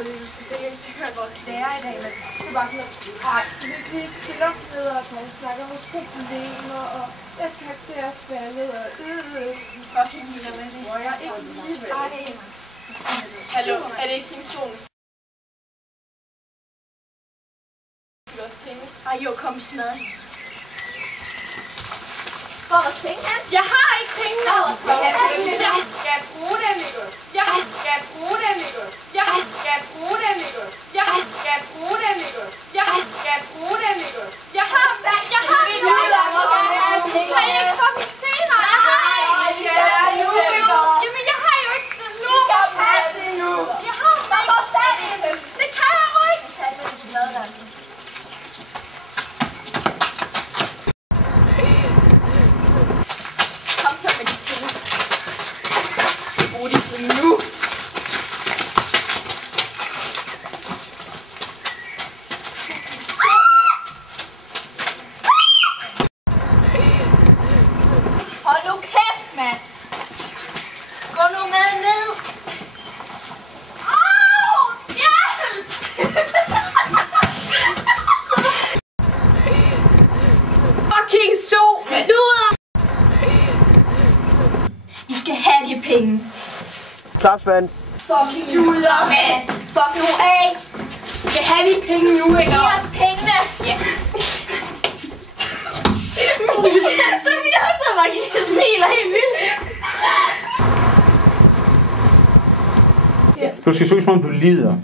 fordi du skulle seriøst have hørt vores lærer i dag, men det var sådan noget, ej, skal vi ikke lige stille os ned og tage en snak om vores problemer, og jeg skal have til at falde, og fucking ligner med det. Jeg er ikke lige. Hallo, er det ikke Kim Jones? Ej jo, kom i smad. Hvor er vores penge hen? Jeg har ikke penge nok. Skal jeg bruge dem, Mikkel? Skal jeg bruge dem, Mikkel? Skal jeg bruge dem, Mikkel? Skal jeg bruge dem, Mikkel? Skal jeg bruge dem, Mikkel? Jeg har Kan I ikke fucking se mig? Jamen jeg har jo ikke nu. Jeg har ikke. Det kan jeg jo ikke. Kom så med de penge. Brug de penge nu. Hold nu kæft, mand! Gå nu med ned! Au! Hjælp! Fucking so! Luder! I skal have de penge. Klapsfans. Fucking luder, mand! Fuck nu af! I skal have de penge nu, ikke? Giv os pengene! Ja. Så vi også bare kan smile helt vildt. Du skal se ud som om du lider.